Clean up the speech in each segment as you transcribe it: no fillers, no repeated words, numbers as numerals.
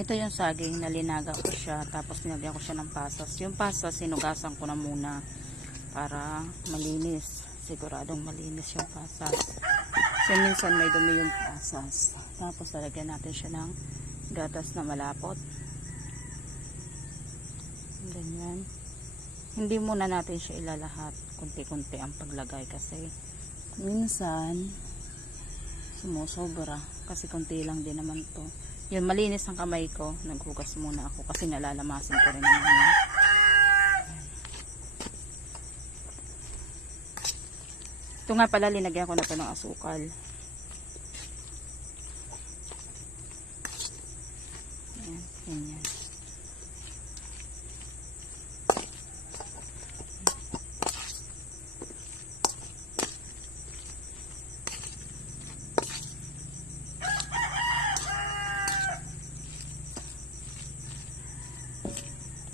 Ito yung saging na linaga ko siya, tapos nilagyan ko siya ng pasas. Yung pasas sinugasan ko na muna para malinis, siguradong malinis yung pasas. So minsan may dumi yung pasas, tapos lalagyan natin siya ng gatas na malapot, ganyan. Hindi muna natin siya ilalahat, kunti-kunti ang paglagay kasi minsan sumusobra, kasi kunti lang din naman to. Yun, malinis ang kamay ko, naghugas muna ako kasi nalalamasin ko rin naman yan. Ito nga pala, linagyan ko na ito ng asukal. Ayan, ganyan.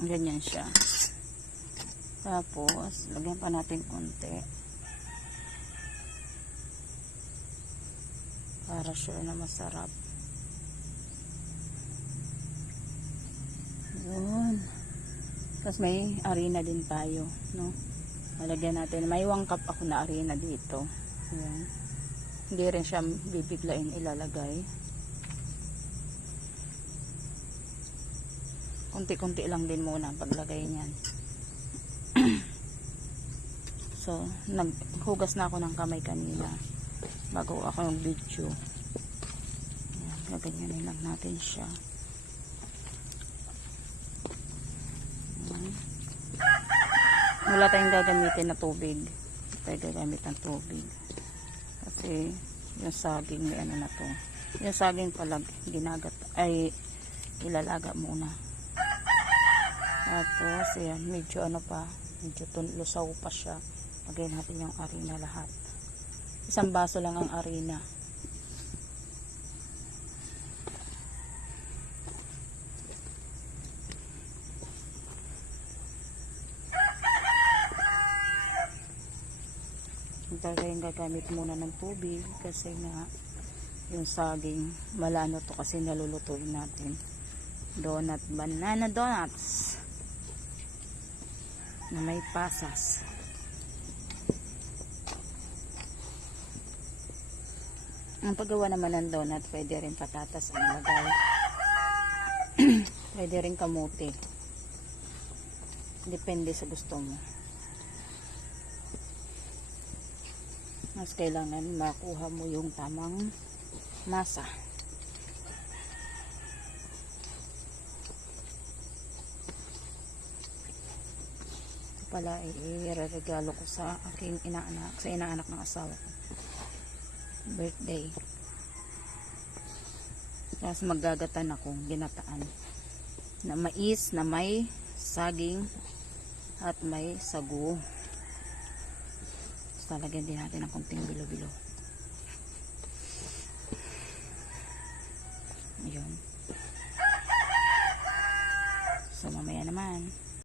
Ganyan siya. Tapos lagyan pa natin konti para sure na masarap. Yun. Tapos may harina din tayo, no? Lalagyan natin, may 1 cup ako na harina dito. Ayan. Hindi rin siya bibiglain ilalagay. Kunti-kunti lang din muna ang paglagay niyan. So, naghugas na ako ng kamay kanina bago ako ng video. Ayan, gaganyanin lang natin siya. Ayan. Wala tayong gagamitin na tubig. Hindi tayo gagamit ng tubig. Kasi yung saging may ano na to. Yung saging pala ginagat ay ilalaga muna. Tapos, ayan, medyo ano pa, medyo lusaw pa siya. Lagyan natin yung harina lahat. 1 baso lang ang harina. Gagamit muna ng tubig kasi nga yung saging malano to kasi nalulutuin natin. Donut, banana donuts na may pasas. Ang paggawa naman ng donut, pwede rin patatas ang lagay. Pwede rin kamote. Depende sa gusto mo. Mas kailangan makuha mo yung tamang masa. Pala i-regalo ko sa aking inaanak, sa inaanak ng asawa ko, birthday. Tapos maggagatan ako, ginataan na mais na may saging at may sagu. Tapos talagyan din natin ng konting bilo-bilo.